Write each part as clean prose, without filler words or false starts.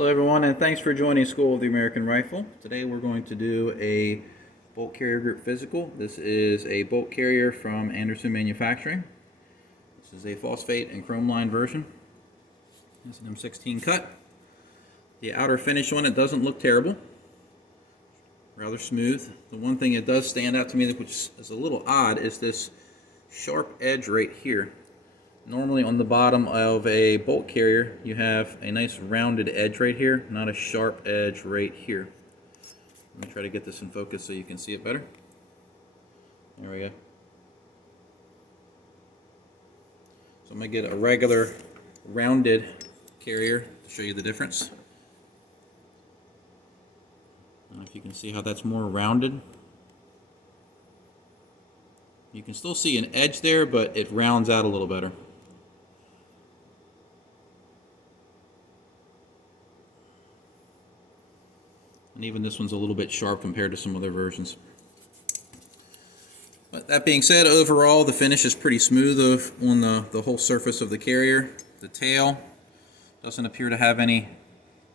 Hello everyone, and thanks for joining School of the American Rifle. Today we're going to do a bolt carrier group physical. This is a bolt carrier from Anderson Manufacturing. This is a phosphate and chrome line version. It's an M16 cut. The outer finish on it doesn't look terrible. Rather smooth. The one thing that does stand out to me, which is a little odd, is this sharp edge right here. Normally on the bottom of a bolt carrier you have a nice rounded edge right here, not a sharp edge right here. Let me try to get this in focus so you can see it better. There we go. So I'm going to get a regular rounded carrier to show you the difference. I don't know if you can see how that's more rounded. You can still see an edge there, but it rounds out a little better. And even this one's a little bit sharp compared to some other versions. But that being said, overall the finish is pretty smooth on the whole surface of the carrier. The tail doesn't appear to have any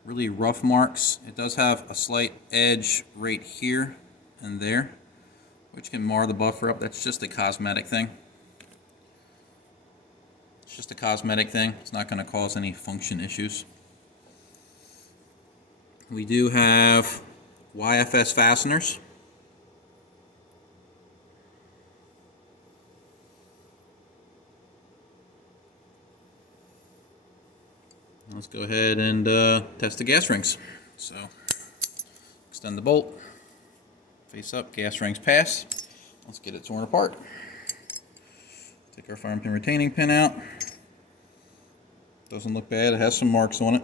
really rough marks. It does have a slight edge right here and there, which can mar the buffer up. That's just a cosmetic thing. It's just a cosmetic thing. It's not going to cause any function issues. We do have YFS fasteners. Let's go ahead and test the gas rings. So, extend the bolt, face up, gas rings pass. Let's get it torn apart. Take our firing pin retaining pin out. Doesn't look bad, it has some marks on it.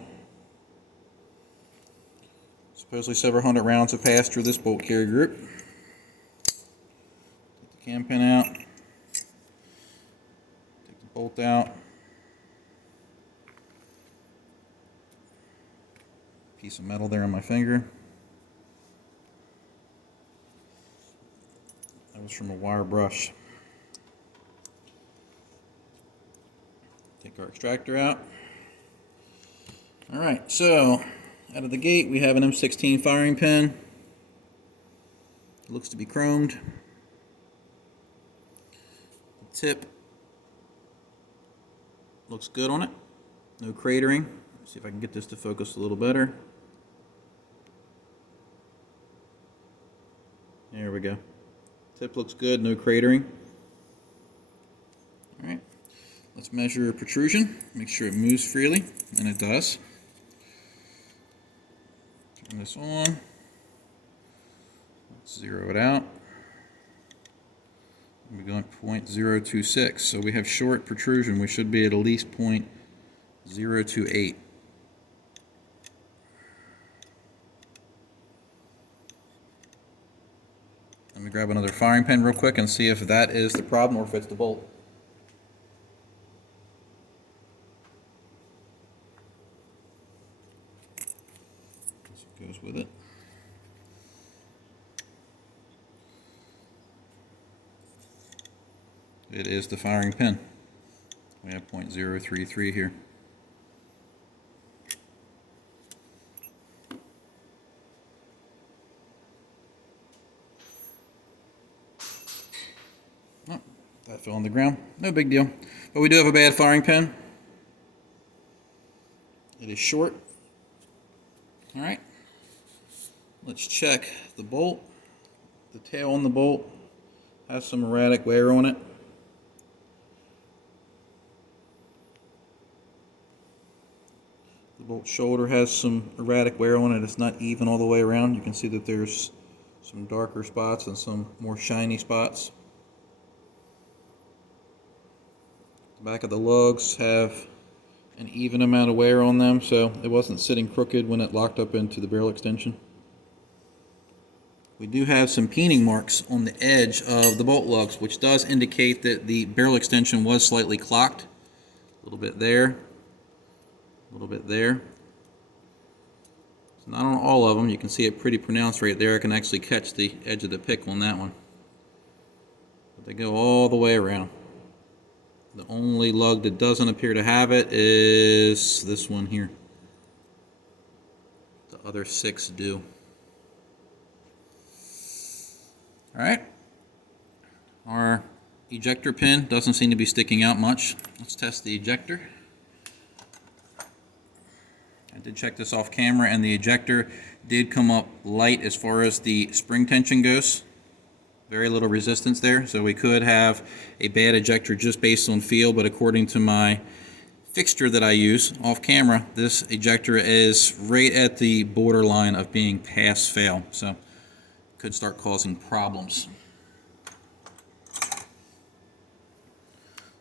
Supposedly several hundred rounds have passed through this bolt carrier group. Take the cam pin out. Take the bolt out. Piece of metal there on my finger. That was from a wire brush. Take our extractor out. Alright, so out of the gate we have an M16 firing pin. It looks to be chromed. The tip looks good on it. No cratering. Let's see if I can get this to focus a little better. There we go. Tip looks good, no cratering. Alright, let's measure protrusion, make sure it moves freely, and it does. Turn this on, let's zero it out. We're going 0.026, so we have short protrusion. We should be at least 0.028. Let me grab another firing pin real quick and see if that is the problem or if it's the bolt. This goes with it. It is the firing pin. We have 0.033 here. Oh, that fell on the ground. No big deal. But we do have a bad firing pin. It is short. Alright. Let's check the bolt. The tail on the bolt has some erratic wear on it. The bolt shoulder has some erratic wear on it. It's not even all the way around. You can see that there's some darker spots and some more shiny spots. The back of the lugs have an even amount of wear on them, so it wasn't sitting crooked when it locked up into the barrel extension. We do have some peening marks on the edge of the bolt lugs, which does indicate that the barrel extension was slightly clocked. A little bit there, a little bit there. It's not on all of them. You can see it pretty pronounced right there. I can actually catch the edge of the pick on that one. But they go all the way around. The only lug that doesn't appear to have it is this one here. other 6 do. Alright, our ejector pin doesn't seem to be sticking out much. Let's test the ejector. I did check this off camera, and the ejector did come up light as far as the spring tension goes. Very little resistance there, so we could have a bad ejector just based on feel, but according to my fixture that I use off camera, this ejector is right at the borderline of being pass-fail, so could start causing problems.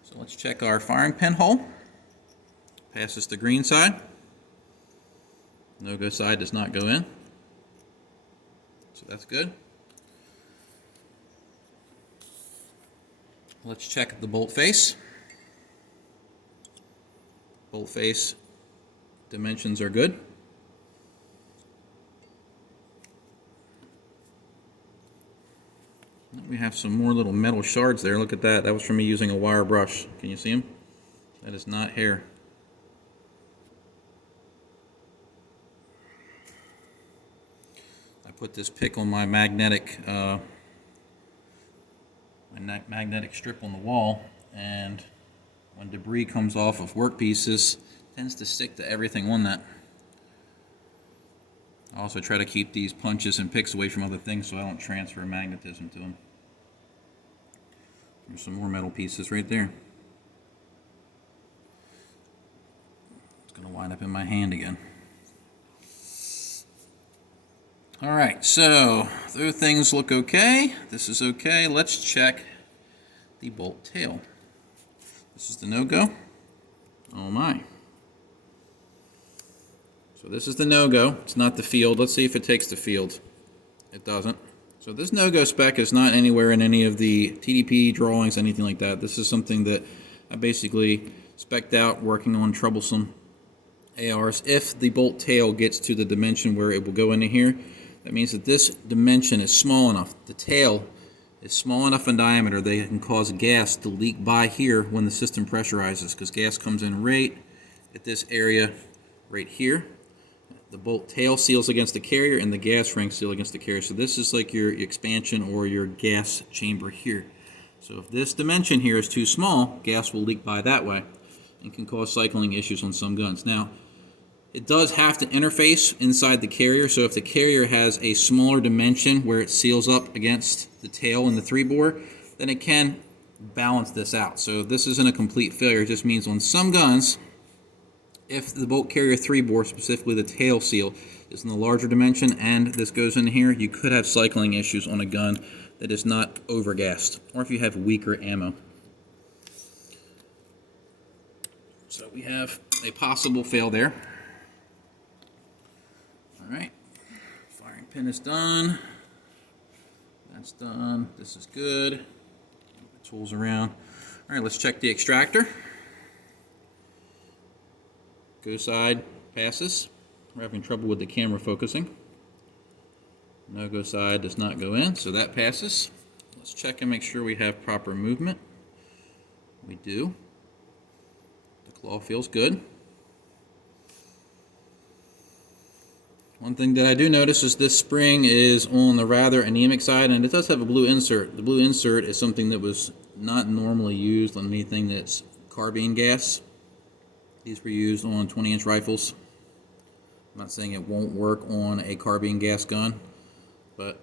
So let's check our firing pin hole. Passes the green side. No-go side does not go in, so that's good. Let's check the bolt face. Bolt face dimensions are good. We have some more little metal shards there. Look at that. That was from me using a wire brush. Can you see them? That is not hair. I put this pick on my magnetic strip on the wall, and when debris comes off of work pieces, it tends to stick to everything on that. I also try to keep these punches and picks away from other things so I don't transfer magnetism to them. There's some more metal pieces right there. It's going to wind up in my hand again. Alright, so those things look okay. This is okay. Let's check the bolt tail. This is the no-go. Oh my. So this is the no-go. It's not the field. Let's see if it takes the field. It doesn't. So this no-go spec is not anywhere in any of the TDP drawings, anything like that. This is something that I basically spec'd out working on troublesome ARs. If the bolt tail gets to the dimension where it will go into here, that means that this dimension is small enough. The tail is small enough in diameter that it can cause gas to leak by here when the system pressurizes, because gas comes in right at this area right here. The bolt tail seals against the carrier, and the gas ring seal against the carrier. So this is like your expansion or your gas chamber here. So if this dimension here is too small, gas will leak by that way and can cause cycling issues on some guns. Now, it does have to interface inside the carrier, so if the carrier has a smaller dimension where it seals up against the tail in the 3-bore, then it can balance this out. So this isn't a complete failure. It just means on some guns, if the bolt carrier 3-bore, specifically the tail seal, is in the larger dimension and this goes in here, you could have cycling issues on a gun that is not overgassed, or if you have weaker ammo. So we have a possible fail there. Alright, firing pin is done. That's done. This is good. Move the tools around. Alright, let's check the extractor. Go side passes. We're having trouble with the camera focusing. No go side does not go in, so that passes. Let's check and make sure we have proper movement. We do. The claw feels good. One thing that I do notice is this spring is on the rather anemic side, and it does have a blue insert. The blue insert is something that was not normally used on anything that's carbine gas. These were used on 20-inch rifles. I'm not saying it won't work on a carbine gas gun, but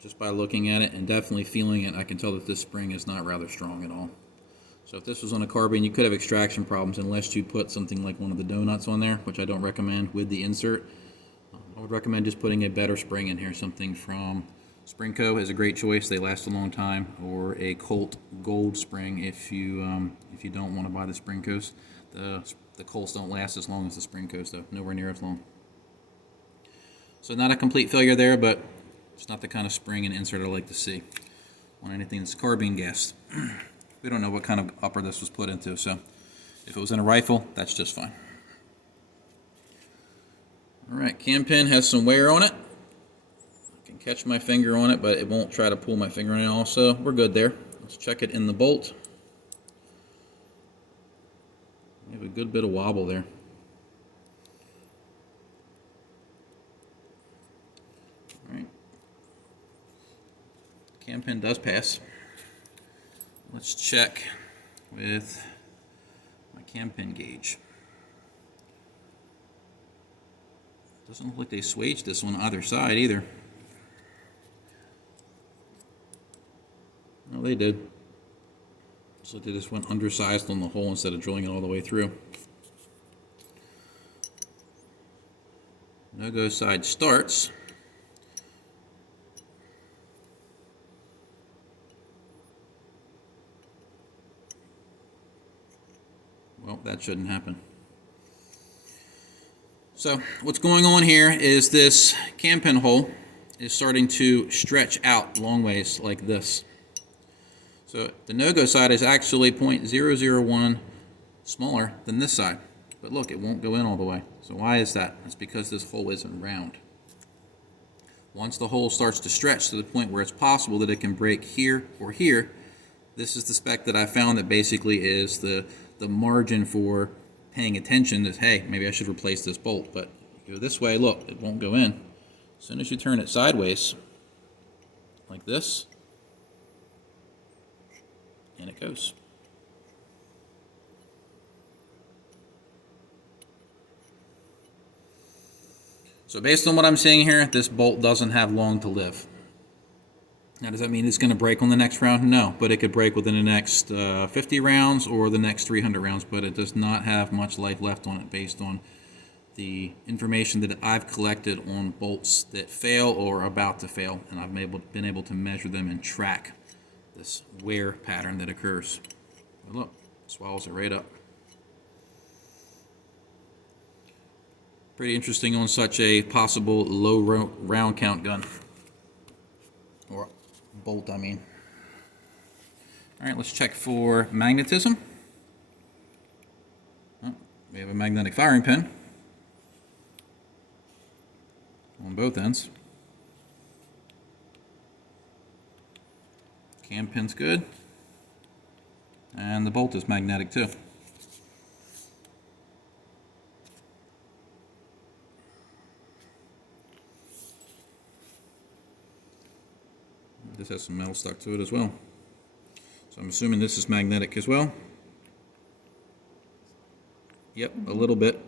just by looking at it and definitely feeling it, I can tell that this spring is not rather strong at all. So if this was on a carbine, you could have extraction problems unless you put something like one of the donuts on there, which I don't recommend with the insert. I would recommend just putting a better spring in here. Something from Springco is a great choice. They last a long time. Or a Colt Gold spring if you don't want to buy the Springcos. The Colts don't last as long as the Springcos, though. Nowhere near as long. So not a complete failure there, but it's not the kind of spring and insert I like to see on anything that's carbine gas. We don't know what kind of upper this was put into, so if it was in a rifle, that's just fine. Alright, cam pin has some wear on it. I can catch my finger on it, but it won't try to pull my finger in it also. We're good there. Let's check it in the bolt. We have a good bit of wobble there. pin does pass. Let's check with my cam pin gauge. Doesn't look like they swaged this on either side either. No, they did. Looks like they just went undersized on the hole instead of drilling it all the way through. No-go side starts. Well, that shouldn't happen. So what's going on here is this cam pin hole is starting to stretch out long ways like this. So the no-go side is actually 0.001 smaller than this side. But look, it won't go in all the way. So why is that? It's because this hole isn't round. Once the hole starts to stretch to the point where it's possible that it can break here or here, this is the spec that I found that basically is the margin for paying attention that, hey, maybe I should replace this bolt. But go this way, look, it won't go in. As soon as you turn it sideways, like this, and it goes. So based on what I'm seeing here, this bolt doesn't have long to live. Now, does that mean it's going to break on the next round? No, but it could break within the next 50 rounds or the next 300 rounds, but it does not have much life left on it based on the information that I've collected on bolts that fail or are about to fail, and I've been able to measure them and track this wear pattern that occurs. But look, it swallows it right up. Pretty interesting on such a possible low round count gun. Or bolt, I mean. Alright, let's check for magnetism. Oh, we have a magnetic firing pin on both ends. Cam pin's good. And the bolt is magnetic too. This has some metal stuck to it as well. So I'm assuming this is magnetic as well. Yep, a little bit.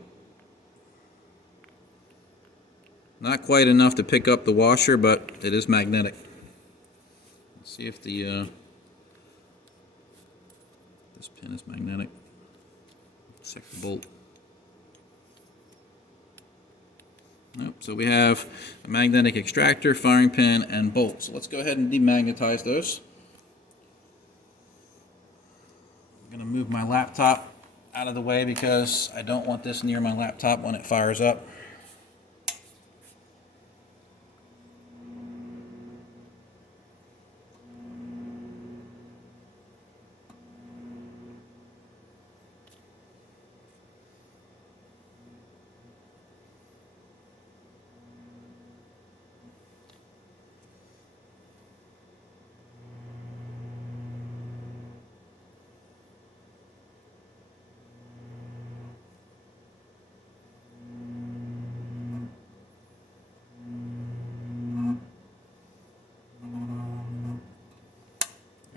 Not quite enough to pick up the washer, but it is magnetic. Let's see if the this pin is magnetic. Check the bolt. Nope. So we have a magnetic extractor, firing pin, and bolt. So let's go ahead and demagnetize those. I'm going to move my laptop out of the way because I don't want this near my laptop when it fires up.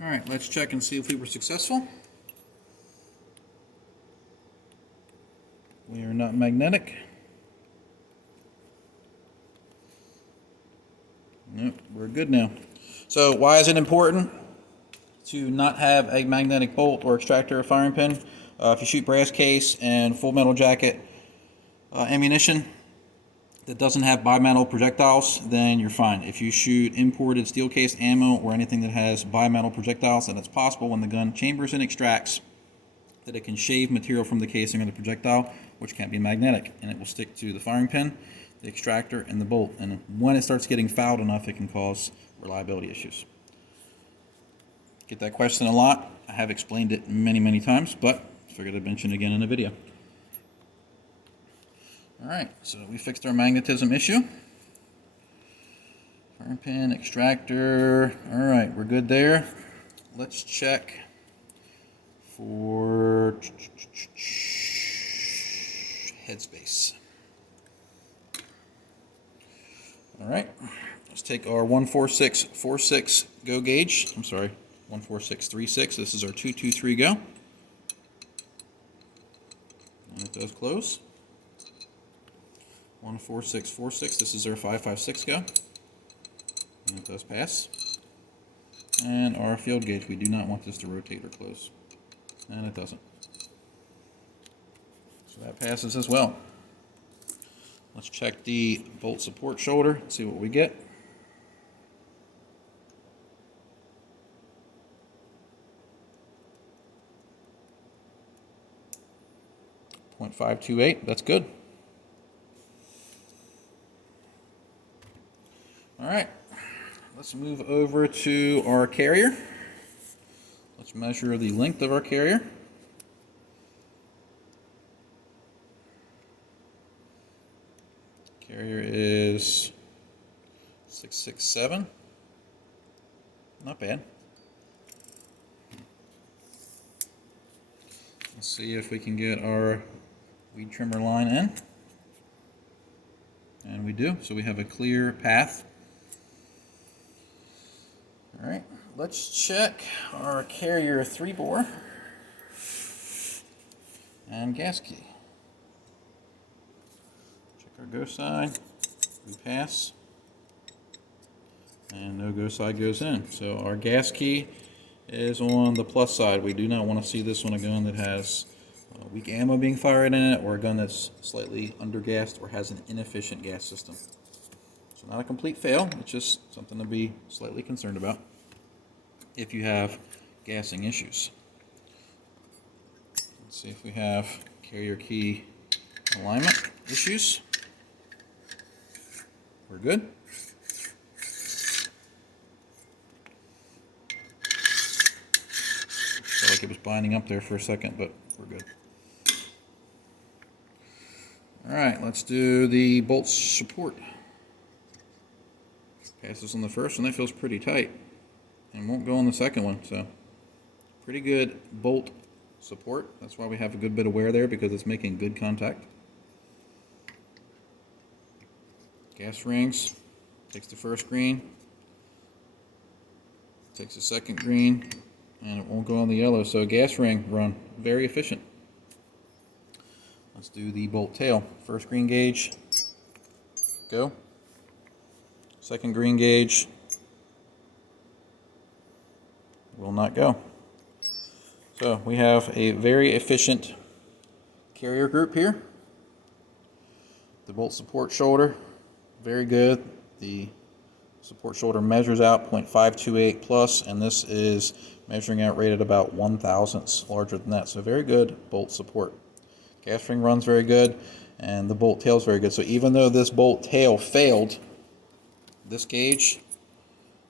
Alright, let's check and see if we were successful. We are not magnetic. Nope, we're good now. So why is it important to not have a magnetic bolt or extractor or firing pin? If you shoot brass case and full metal jacket ammunition that doesn't have bimetal projectiles, then you're fine. If you shoot imported steel case ammo or anything that has bimetal projectiles, then it's possible when the gun chambers and extracts that it can shave material from the casing or the projectile, which can't be magnetic, and it will stick to the firing pin, the extractor, and the bolt. And when it starts getting fouled enough, it can cause reliability issues. Get that question a lot. I have explained it many times, but figured I'd mention it again in a video. Alright, so we fixed our magnetism issue. Firing pin, extractor. Alright, we're good there. Let's check for Headspace. Alright, Let's take our 14646 go gauge. I'm sorry, 14636. This is our 223 go. And it does close. 14646. This is our 556 go. And it does pass. And our field gauge, we do not want this to rotate or close. And it doesn't. So that passes as well. Let's check the bolt support shoulder, see what we get. .528, that's good. All right, let's move over to our carrier. Let's measure the length of our carrier. Carrier is 667. Not bad. Let's see if we can get our weed trimmer line in. And we do, so we have a clear path. All right, let's check our carrier 3-bore and gas key. Check our go side, we pass, and no go side goes in. So our gas key is on the plus side. We do not want to see this on a gun that has weak ammo being fired in it, or a gun that's slightly undergassed or has an inefficient gas system. So not a complete fail, it's just something to be slightly concerned about if you have gassing issues. Let's see if we have carrier key alignment issues. We're good. Felt like it was binding up there for a second, but we're good. All right, let's do the bolt support. Passes on the first one, that feels pretty tight, and won't go on the second one, so pretty good bolt support. That's why we have a good bit of wear there, because it's making good contact. Gas rings, takes the first green, takes the second green, and it won't go on the yellow, so gas ring run, very efficient. Let's do the bolt tail. First green gauge, go. Second green gauge, will not go. So we have a very efficient carrier group here. The bolt support shoulder, very good. The support shoulder measures out 0.528 plus, and this is measuring out rated about 1/1000 larger than that. So very good bolt support. Gas ring runs very good, and the bolt tail is very good. So even though this bolt tail failed, this gauge,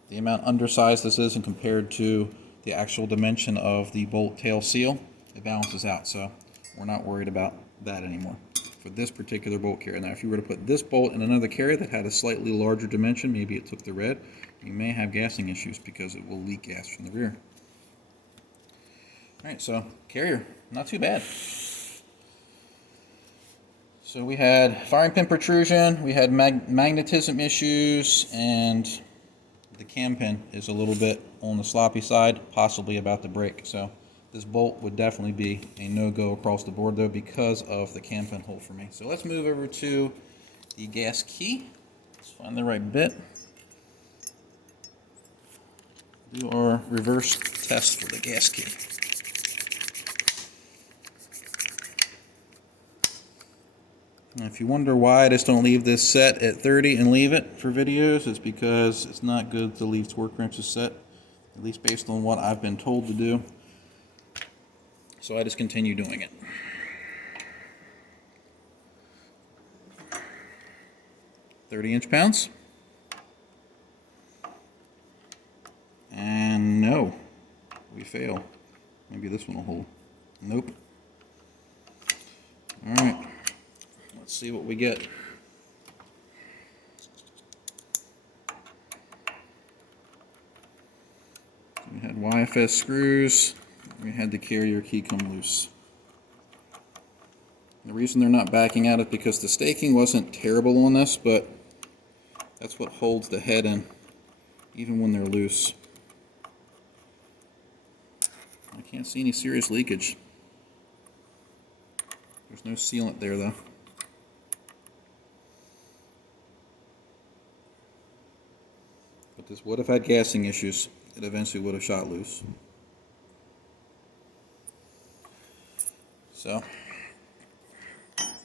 the amount undersized this is and compared to the actual dimension of the bolt tail seal, it balances out. So we're not worried about that anymore for this particular bolt carrier. Now if you were to put this bolt in another carrier that had a slightly larger dimension, maybe it took the red, you may have gassing issues because it will leak gas from the rear. Alright, so carrier, not too bad. So we had firing pin protrusion, we had magnetism issues, and the cam pin is a little bit on the sloppy side, possibly about to break. So this bolt would definitely be a no-go across the board though, because of the cam pin hole for me. So let's move over to the gas key. Let's find the right bit. Do our reverse test for the gas key. Now, if you wonder why I just don't leave this set at 30 and leave it for videos, it's because it's not good to leave torque wrenches set, at least based on what I've been told to do. So I just continue doing it. .30 inch. And no, we fail. Maybe this one will hold. Nope. All right. Let's see what we get. We had YFS screws. We had the carrier key come loose. The reason they're not backing out is because the staking wasn't terrible on this, but That's what holds the head in, even when they're loose. I can't see any serious leakage. There's no sealant there though. But this would have had gassing issues. It eventually would have shot loose. So,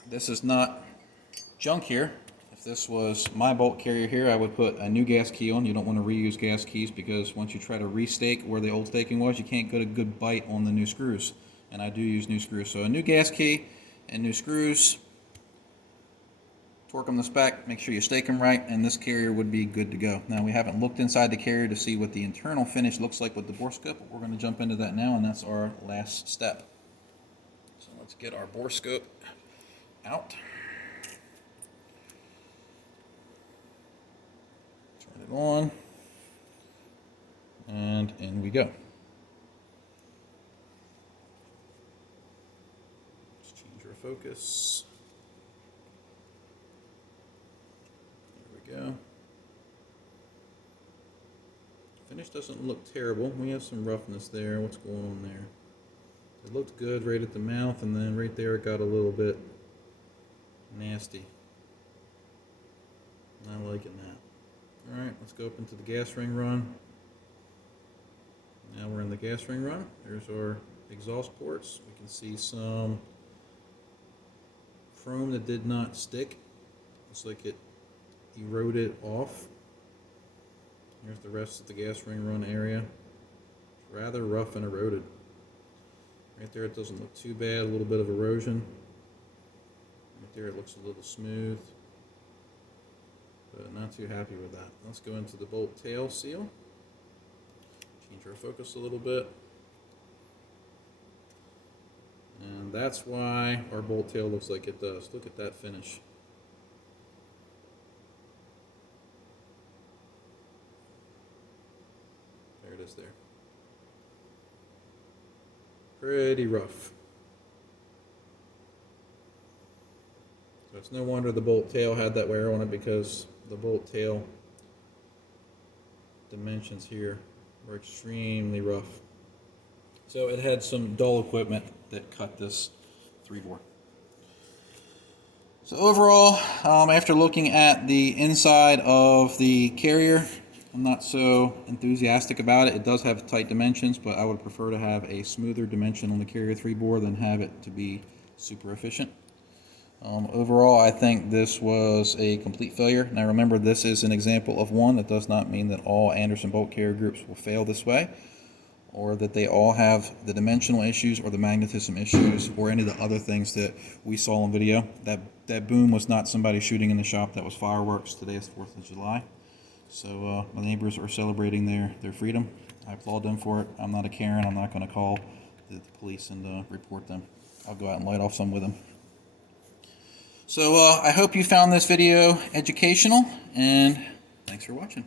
this is not junk here. If this was my bolt carrier here, I would put a new gas key on. You don't want to reuse gas keys because once you try to restake where the old staking was, you can't get a good bite on the new screws. And I do use new screws. So a new gas key and new screws. Torque them this back, make sure you stake them right, and this carrier would be good to go. Now, we haven't looked inside the carrier to see what the internal finish looks like with the borescope, but we're going to jump into that now, and that's our last step. So let's get our borescope out. Turn it on, and in we go. Let's change our focus. Go. Finish doesn't look terrible. We have some roughness there. What's going on there? It looked good right at the mouth, and then right there it got a little bit nasty. Not liking that. Alright, let's go up into the gas ring run. Now we're in the gas ring run. There's our exhaust ports. We can see some chrome that did not stick. Looks like it eroded off. Here's the rest of the gas ring run area. It's rather rough and eroded. Right there it doesn't look too bad, a little bit of erosion. Right there it looks a little smooth, but not too happy with that. Let's go into the bolt tail seal. Change our focus a little bit. And that's why our bolt tail looks like it does. Look at that finish. There. Pretty rough. So it's no wonder the bolt tail had that wear on it, because the bolt tail dimensions here were extremely rough. So it had some dull equipment that cut this 3-bore. So overall, after looking at the inside of the carrier, I'm not so enthusiastic about it. It does have tight dimensions, but I would prefer to have a smoother dimension on the carrier 3-bore than have it to be super efficient. Overall, I think this was a complete failure. Now remember, this is an example of one. That does not mean that all Anderson bolt carrier groups will fail this way, or that they all have the dimensional issues or the magnetism issues or any of the other things that we saw on video. That boom was not somebody shooting in the shop. That was fireworks. Today is 4th of July. So my neighbors are celebrating their freedom. I applaud them for it. I'm not a Karen. I'm not going to call the police and report them. I'll go out and light off some with them. So I hope you found this video educational, and thanks for watching.